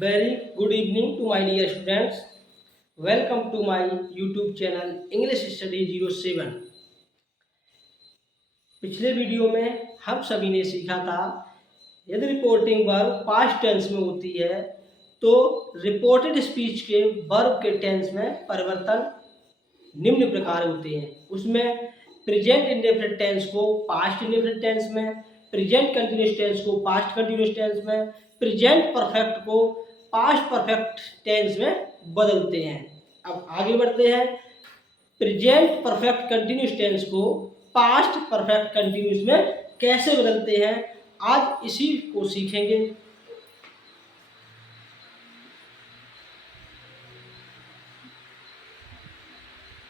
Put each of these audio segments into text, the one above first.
Very good evening to my dear students. Welcome to my YouTube channel English Study 07। पिछले video में हम सभी ने सीखा था यदि रिपोर्टिंग वर्ब पास्ट टेंस में होती है तो रिपोर्टेड स्पीच के वर्ब के टेंस में परिवर्तन निम्न प्रकार होते हैं। उसमें प्रेजेंट इंडेफिनिट टेंस को पास्ट इंडेफिनिट टेंस में, प्रेजेंट कंटिन्यूअस टेंस को पास्ट कंटिन्यूअस टेंस में, प्रेजेंट परफेक्ट को पास्ट परफेक्ट टेंस में बदलते हैं। अब आगे बढ़ते हैं। प्रेजेंट परफेक्ट कंटिन्यूअस टेंस को पास्ट परफेक्ट कंटिन्यूअस में कैसे बदलते हैं, आज इसी को सीखेंगे।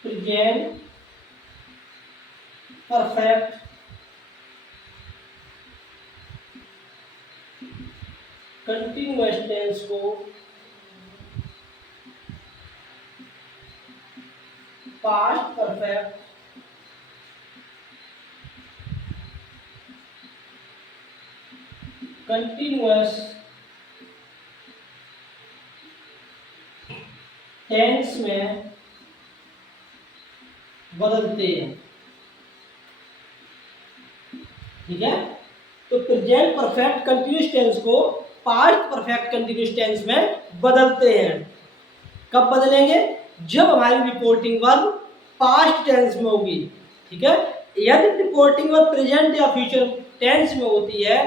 प्रेजेंट परफेक्ट कंटिन्यूअस टेंस को पास्ट परफेक्ट कंटिन्यूअस टेंस में बदलते हैं। ठीक है, तो प्रेजेंट परफेक्ट कंटिन्यूअस टेंस को पास्ट परफेक्ट कंटिन्यूअस टेंस में बदलते हैं। कब बदलेंगे? जब हमारी रिपोर्टिंग वर्ब पास्ट टेंस में होगी। ठीक है, यदि रिपोर्टिंग वर्ब प्रेजेंट या फ्यूचर टेंस में होती है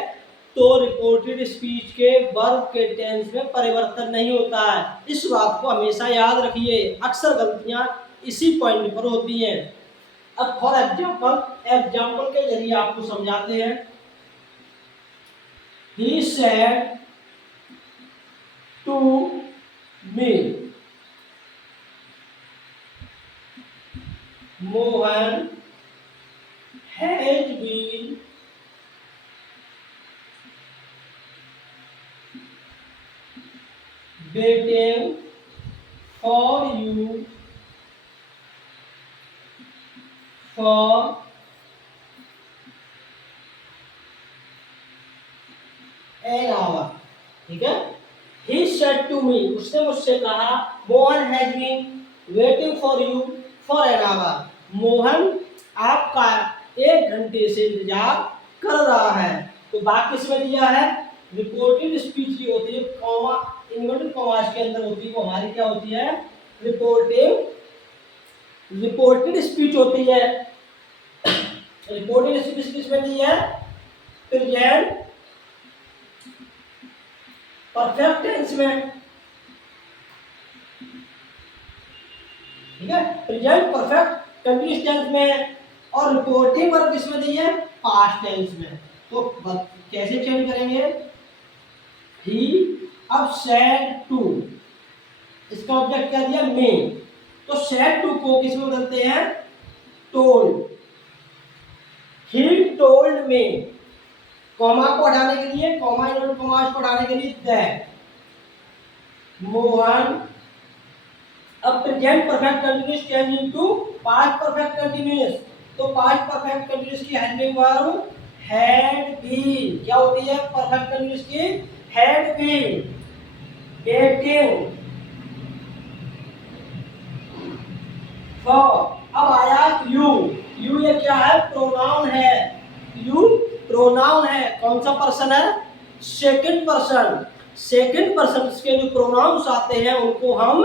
तो रिपोर्टेड स्पीच के वर्ब के टेंस में परिवर्तन नहीं होता है। इस बात को हमेशा याद रखिए, अक्सर गलतियां इसी पॉइंट पर होती हैं। अब फॉर एग्जाम्पल के जरिए आपको समझाते हैं। He said to me, Mohan has been waiting for you for an hour। ठीक है, he said to me, उसने मुझसे कहा, Mohan has been waiting for you for an hour। Mohan आपका 1 घंटे से इंतजार कर रहा है। तो बात किसमें दिया है? रिपोर्टेड स्पीच की होती है, कॉमा इन्वर्टेड कॉमास के अंदर होती है, वो हमारी क्या होती है? रिपोर्टेड स्पीच होती है। रिपोर्टेड स्पीच किसमें दी है? प्रेजेंट परफेक्ट टेंस में। ठीक है, प्रेजेंट परफेक्ट कंटिन्यूअस टेंस में, और रिपोर्टिंग वर्ब किसमें दी है? पास्ट टेंस में। तो कैसे चेंज करेंगे? ही, अब सेड टू, इसका ऑब्जेक्ट क्या दिया? मे। तो सेड टू को किसमें बदलते हैं? Told. He told may, comma को हटाने के लिए, कॉमा इन्वर्टेड कॉमास को हटाने के लिए दैट मोहन, अब present perfect continuous change into past perfect continuous. तो पास्ट परफेक्ट कंटिन्यूअस की हेल्पिंग वर्ब हैड बीन क्या होती है? परफेक्ट कंटिन्यूअस की हैड बीन वेटिंग फॉर। अब आया यू। यू ये क्या है? प्रोनाउन है। यू प्रोनाउन है। कौन सा पर्सन है? Second person. सेकंड पर्सन के जो प्रोनाउंस आते हैं उनको हम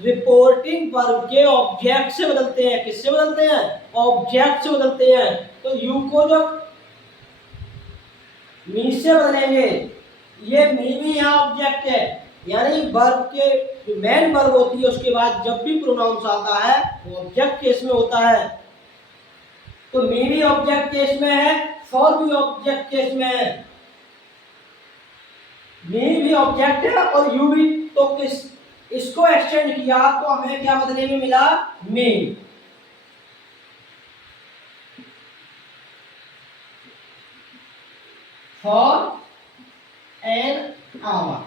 रिपोर्टिंग वर्ब के ऑब्जेक्ट से बदलते हैं। किससे बदलते हैं? ऑब्जेक्ट से बदलते हैं। तो यू को जब मी से बदलेंगे, ये मी भी यहाँ ऑब्जेक्ट है, यानी वर्ब के जो मेन वर्ब होती है उसके बाद जब भी प्रोनाउंस आता है वो ऑब्जेक्ट केस में होता है। तो मी भी ऑब्जेक्ट केस में है, फॉर भी ऑब्जेक्ट केस में है। मी भी ऑब्जेक्ट है और यू भी। तो किस इसको एक्सटेंड किया तो हमें क्या बदले में मिला? मे। For an hour.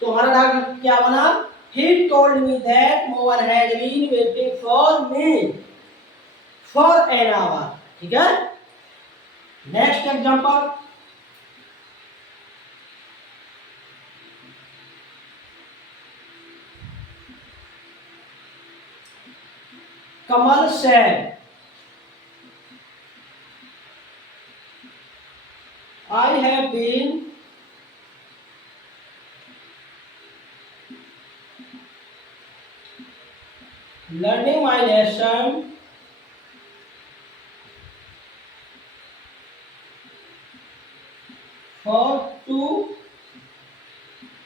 तो हमारा डाक क्या बना? He told me that Mohan had been waiting for me for an hour। ठीक है, next example. Kamal said, I have been learning my lesson for 2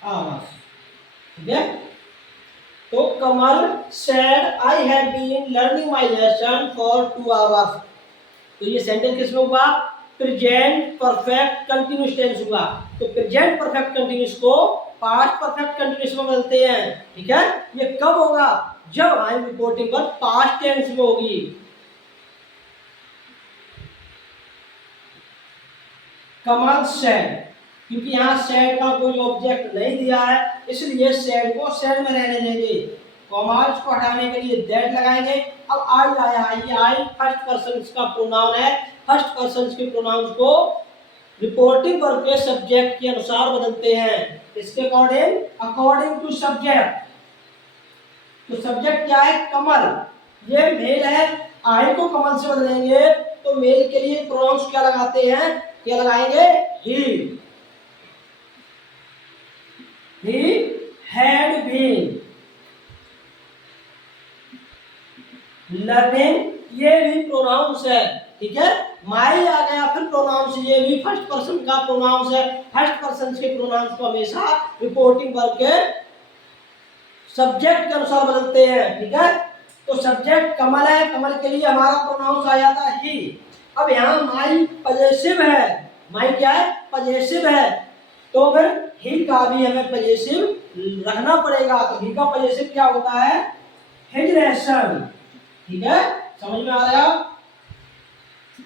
hours. ठीक है, तो कमल said I have been learning my lesson for 2 hours. तो ये sentence किसमें हुआ? Present perfect continuous tense हुआ। तो प्रेजेंट परफेक्ट कंटिन्यूस को पास्ट परफेक्ट कंटिन्यूस में बदलते हैं। ठीक है, ये कब होगा? जब आई एम रिपोर्टिंग पर पास्ट टेंस में होगी। कमल सेड, क्योंकि यहाँ सेड का कोई ऑब्जेक्ट नहीं दिया है, इसलिए सेड को सेड में रहने देंगे। कॉमास को हटाने के लिए दैट लगाएंगे। अब आई आया, ये आई फर्स्ट पर्सन का प्रोनाउन है। फर्स्ट पर्सन के प्रोनाउन को रिपोर्टिंग वर्ब के सब्जेक्ट के अनुसार बदलते हैं। इसके अकॉर्डिंग, अकॉर्डिंग टू सब्जेक्ट। तो सब्जेक्ट क्या है? कमल, ये मेल है। आई को कमल से बदलेंगे तो मेल के लिए प्रोनाउंस क्या लगाते हैं? क्या लगाएंगे? ही हैड बीन लर्निंग, ये भी प्रोनाउंस है। ठीक है, माई आ गया, फिर प्रोनाउंस, ये भी फर्स्ट पर्सन का प्रोनाउंस है। फर्स्ट पर्सन के प्रोनाउंस को हमेशा रिपोर्टिंग वर्ब के सब्जेक्ट के अनुसार बदलते हैं। ठीक है, तो सब्जेक्ट कमल है, कमल के लिए हमारा प्रोनाउंस आ जाता है ही। अब यहाँ माई पजेसिव है। माई क्या है? पजेसिव है। तो फिर ही का भी हमें पजेसिव रखना पड़ेगा। तो ही का पजेसिव क्या होता है? His lesson. ठीक है, समझ में आ रहा है?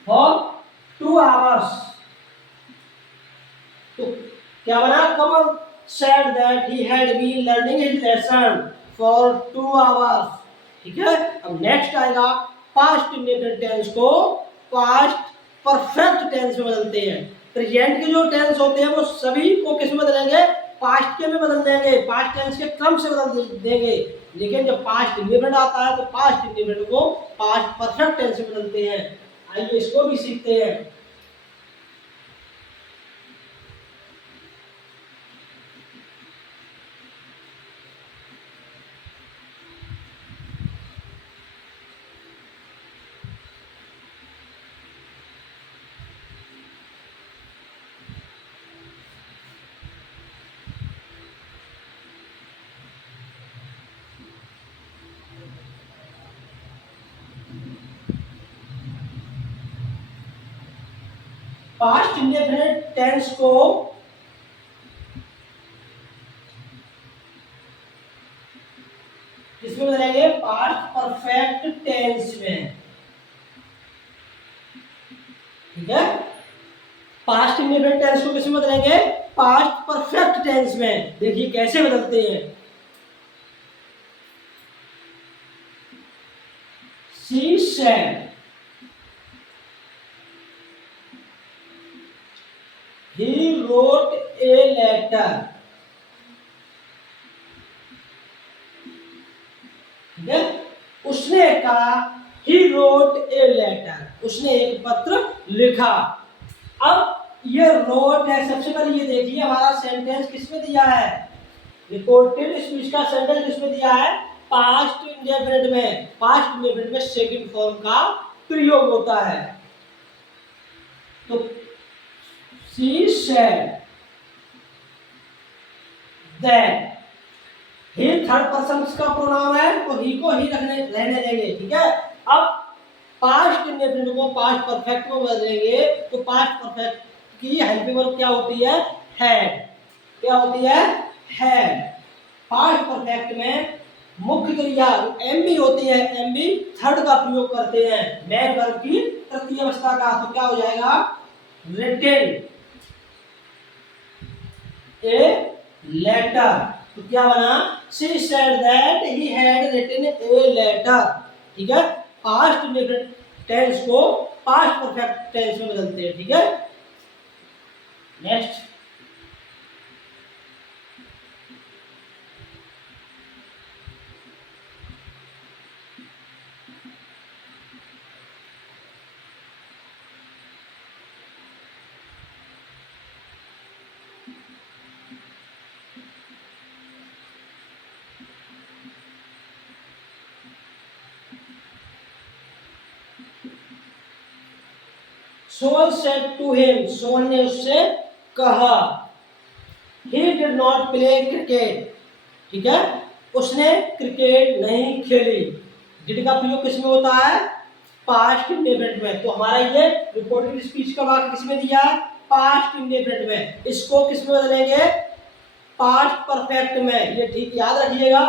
For 2 hours। तो क्या बना? कमल said that he had been learning his lesson for 2 hours। ठीक है, अब नेक्स्ट आएगा, पास्ट इंडेफिनिट टेंस को पास्ट परफेक्ट टेंस में बदलते हैं। प्रेजेंट के जो टेंस होते हैं वो सभी को किस में बदलेंगे? पास्ट के में बदल देंगे, पास्ट टेंस के क्रम से बदल देंगे। लेकिन जब पास्ट इंडेफिनिट आता है तो पास्ट इंडेफिनिट को पास्ट परफेक्ट टेंस में बदलते हैं। आइए इसको भी सीखते हैं। पास्ट इंडेफिनिट टेंस को किसमें बदलेंगे? पास्ट परफेक्ट टेंस में। ठीक है, पास्ट इंडेफिनिट टेंस को किसमें बदलेंगे? पास्ट परफेक्ट टेंस में। देखिए कैसे बदलते हैं। She said, he wrote a letter। ठीक है, उसने कहा, he wrote a letter, उसने एक पत्र लिखा। अब ये wrote है, सबसे पहले ये देखिए हमारा सेंटेंस किसमें दिया है? रिपोर्टेड स्पीच का सेंटेंस किसमें दिया है? पास्ट इंडेफिनिट में। पास्ट इंडेफिनिट में सेकंड फॉर्म का प्रयोग होता है। तो she said that, he third person का प्रोनाउन है तो ही को ही रहने देंगे। ठीक है, अब पास्ट इंडेफिनिट को पास्ट परफेक्ट में बदलेंगे तो पास्ट परफेक्ट की हेल्पिंग वर्ब क्या होती है? हैड। क्या होती है? हैड। पास्ट परफेक्ट में मुख्य क्रिया एम बी होती है, एम बी थर्ड का प्रयोग करते हैं मैन वर्ब की तृतीय अवस्था का। तो क्या हो जाएगा? Written a letter. तो क्या बना? she said that he had written a letter। ठीक है, पास्ट इंडेफिनिट टेंस को पास्ट परफेक्ट टेंस में बदलते हैं। ठीक है, next Sohan said to him, Sohan ने उससे कहा। He did not play cricket, ठीक है, उसने क्रिकेट नहीं खेली। डिड का प्रयोग किसमें होता है? पास्ट इंडेफिनिट में। तो हमारा ये रिपोर्टेड स्पीच का वाक्य किसमें दिया है? पास्ट इंडेफिनिट में। इसको किसमें बदलेंगे? पास्ट परफेक्ट में। ये ठीक याद रखिएगा,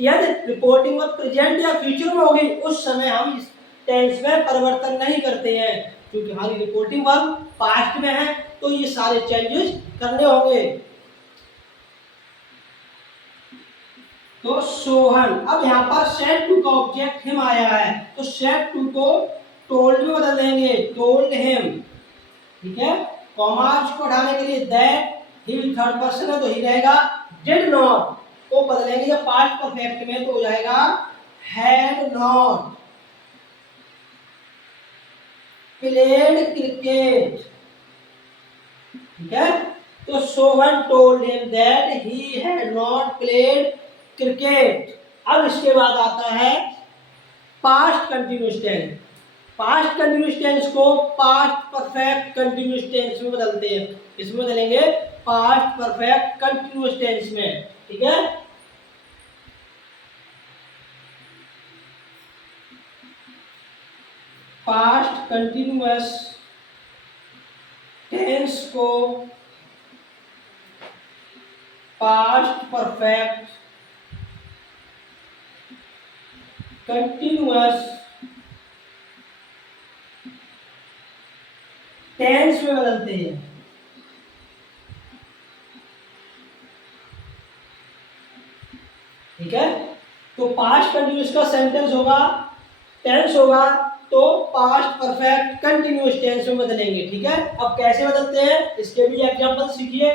यदि रिपोर्टिंग में प्रेजेंट या फ्यूचर में होगी उस समय हम इस टेंस में परिवर्तन नहीं करते हैं, क्योंकि हमारी रिपोर्टिंग वर्ब पास्ट में है तो ये सारे चेंजेस करने होंगे। तो सोहन, अब यहाँ पर सेड टू का ऑब्जेक्ट हिम आया है, तो सेड टू को टोल्ड में बदल देंगे, टोल्ड हिम, ठीक है। कॉमास को हटाने के लिए दैट, ही थर्ड पर्सन है तो ही रहेगा। डिड नॉट को बदलेंगे जब पास्ट परफेक्ट में तो हो जाएगा हैड नॉट प्लेड क्रिकेट, ठीक है। तो Sohan told him that he had not played cricket. अब इसके बाद आता है past continuous tense. Past continuous tense को पास्ट परफेक्ट कंटिन्यूअस टेंस में बदलते हैं। इसमें बदलेंगे पास्ट परफेक्ट कंटिन्यूअस टेंस में, ठीक है। पास्ट कंटिन्यूअस टेंस को पास्ट परफेक्ट कंटिन्यूअस टेंस में बदलते हैं, ठीक है। तो पास्ट कंटिन्यूअस का सेंटेंस होगा, टेंस होगा तो पास्ट परफेक्ट कंटिन्यूअस टेंस में बदलेंगे, ठीक है। अब कैसे बदलते हैं इसके भी एग्जांपल सीखिए।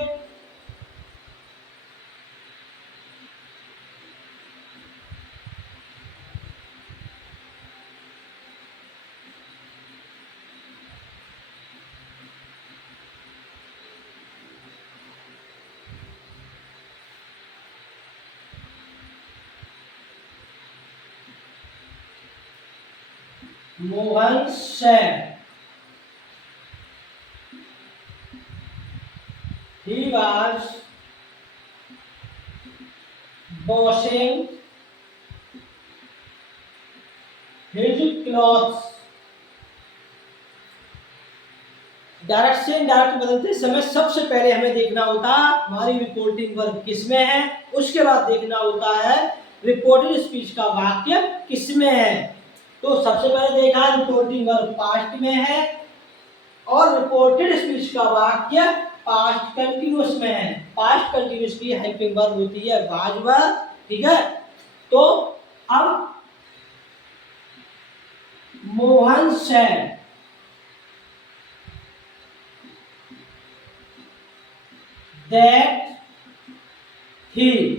Mohan said he was washing his clothes। Direct से इनडायरेक्ट बदलते समय सबसे पहले हमें देखना होता हमारी रिपोर्टिंग वर्ब किसमें है, उसके बाद देखना होता है रिपोर्टेड स्पीच का वाक्य किसमें है। तो सबसे पहले देखा रिपोर्टिंग वर्ब पास्ट में है और रिपोर्टेड स्पीच का वाक्य पास्ट कंटिन्यूअस में है। पास्ट कंटिन्यूअस की हेल्पिंग वर्ब होती है वाज वर्ब, ठीक है। तो अब मोहन सेड दैट ही।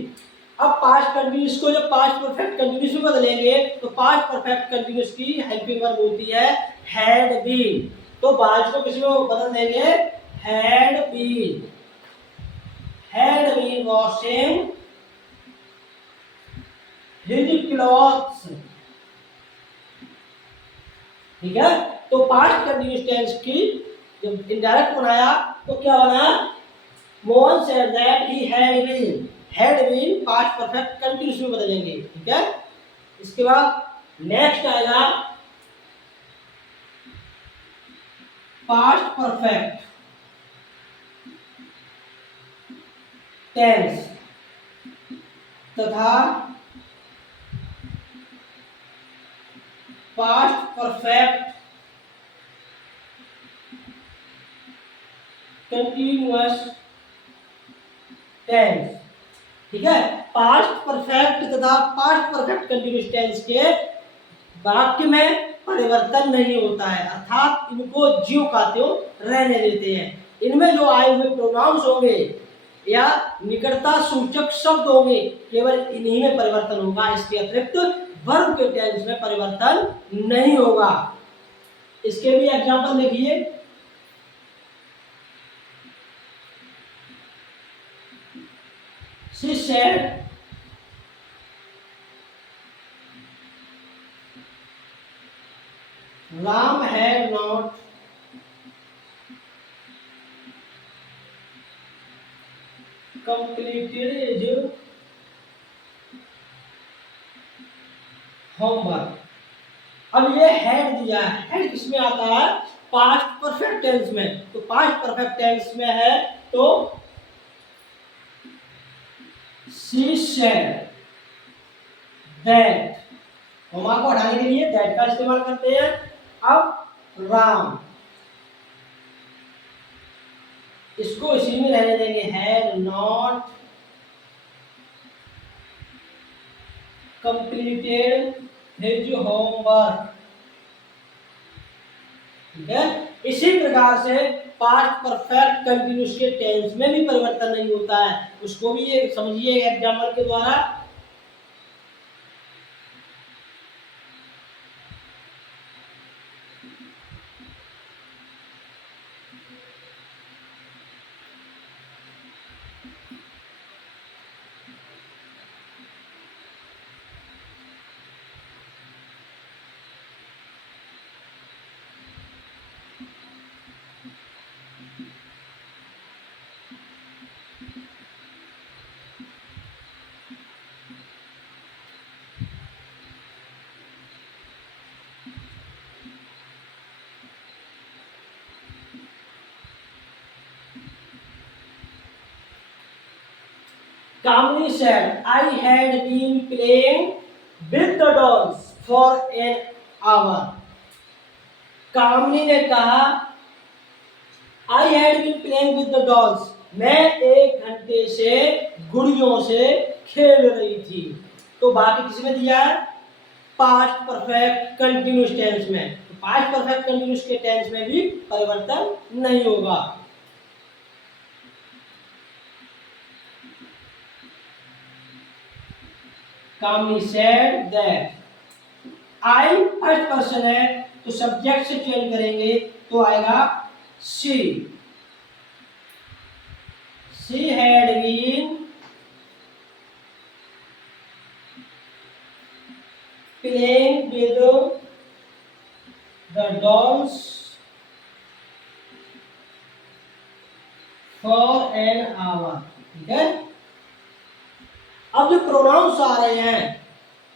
अब पास्ट कंटिन्यूअस को जब पास्ट परफेक्ट कंटिन्यूअस में बदलेंगे तो पास्ट परफेक्ट कंटिन्यूअस की हेल्पिंग वर्ब होती है हैड बीन। तो बाज को किस में बदल देंगे? Had been, had been washing his clothes, ठीक है। तो पास्ट कंटिन्यूअस टेंस की जब इनडायरेक्ट बनाया तो क्या बना? Mohan said that he had been, had been past perfect continuous में बदलेंगे, ठीक है। इसके बाद नेक्स्ट आएगा पास्ट परफेक्ट टेंस तथा पास्ट परफेक्ट कंटिन्यूअस टेंस, ठीक है। पास्ट परफेक्ट तथा पास्ट परफेक्ट कंटिन्यूअस टेंस के वाक्य में परिवर्तन नहीं होता है, अर्थात इनको ज्यों का त्यों रहने देते हैं। इनमें जो आए हुए प्रोनाउंस होंगे या निकटता सूचक शब्द होंगे केवल इन्हीं में परिवर्तन होगा, इसके अतिरिक्त वर्ब के टेंस में परिवर्तन नहीं होगा। इसके भी एग्जांपल देखिए। She said Ram had not completed his homework। अब ये हैड दिया है, हैड किसमें आता है? पास्ट परफेक्ट टेंस में। तो पास्ट परफेक्ट टेंस में है तो she said that, कॉमा को हटाने के लिए दैट का इस्तेमाल करते हैं। अब राम, इसको इसी में रहने देंगे, had not completed his homework. ठीक है, इसी प्रकार से पास्ट परफेक्ट कंटिन्यूअस के टेंस में भी परिवर्तन नहीं होता है, उसको भी ये समझिए एग्जाम्पल के द्वारा। Kamini said, I had been playing with the dolls for an hour. कामनी ने कहा, I had been playing with the dolls, मैं 1 घंटे से गुड़ियों से खेल रही थी। तो बाकी किसमें दिया है? पास्ट परफेक्ट कंटिन्यूअस टेंस में। तो पास्ट परफेक्ट कंटिन्यूअस के टेंस में भी परिवर्तन नहीं होगा। कामनी said that, I first person है तो सब्जेक्ट से चेंज करेंगे तो आएगा she। she had been playing with the dolls for an hour। ठीक है, अब जो प्रोनाउंस आ रहे हैं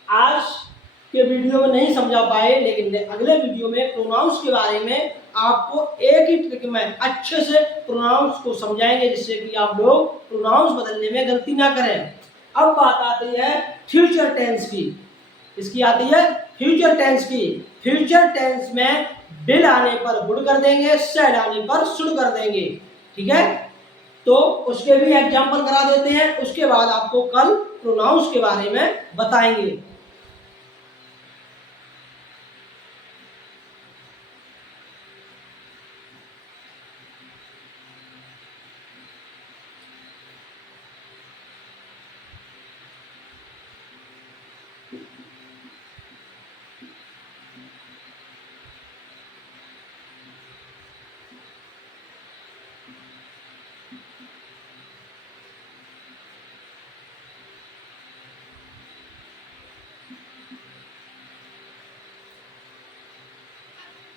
आज के वीडियो में नहीं समझा पाए, लेकिन अगले वीडियो में प्रोनाउंस के बारे में आपको एक ही ट्रिक में अच्छे से प्रोनाउंस को समझाएंगे, जिससे कि आप लोग प्रोनाउंस बदलने में गलती ना करें। अब बात आती है फ्यूचर टेंस की। इसकी आती है फ्यूचर टेंस की। फ्यूचर टेंस में विल आने पर वुड कर देंगे, शैड आने पर शुड कर देंगे। ठीक है, तो उसके भी एग्जाम्पल करा देते हैं, उसके बाद आपको कल प्रोनाउंस के बारे में बताएंगे।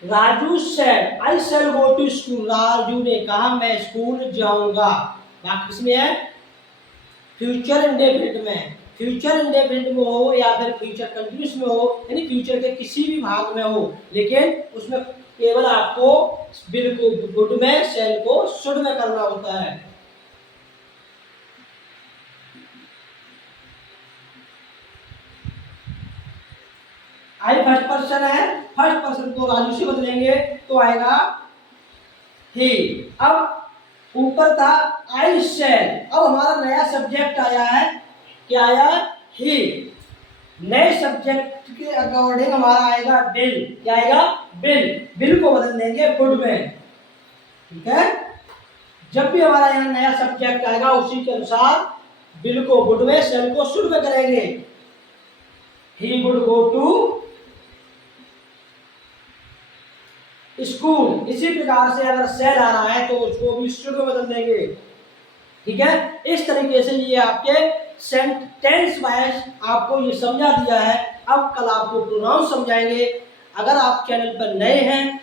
Raju said, I shall go to school. Raju ने कहा मैं स्कूल जाऊंगा। बाकी किसमें है? फ्यूचर इंडेफिनिट में। फ्यूचर इंडेफिनिट में हो या फिर फ्यूचर कंटिन्यूअस में हो, यानी फ्यूचर के किसी भी भाग में हो, लेकिन उसमें केवल आपको विल को वुड में, शैल को शुड में करना होता है। आई फर्स्ट पर्सन है, फर्स्ट पर्सन को राजू से बदलेंगे तो आएगा ही। अब ऊपर था आई शैल, अब हमारा नया सब्जेक्ट आया है, क्या आया? ही। नए सब्जेक्ट के अकॉर्डिंग हमारा आएगा बिल। क्या आएगा? बिल। बिल को बदल देंगे वुड में। ठीक है, जब भी हमारा यहाँ नया सब्जेक्ट आएगा उसी के अनुसार बिल को वुड में, शैल को शुड में करेंगे। He would go to school. इसी प्रकार से अगर शैल आ रहा है तो उसको भी शुड में बदल देंगे। ठीक है, इस तरीके से ये आपके सेंटेंस वाइज आपको ये समझा दिया है। अब कल आपको प्रोनाउंस समझाएंगे। अगर आप चैनल पर नए हैं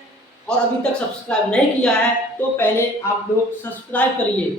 और अभी तक सब्सक्राइब नहीं किया है तो पहले आप लोग सब्सक्राइब करिए।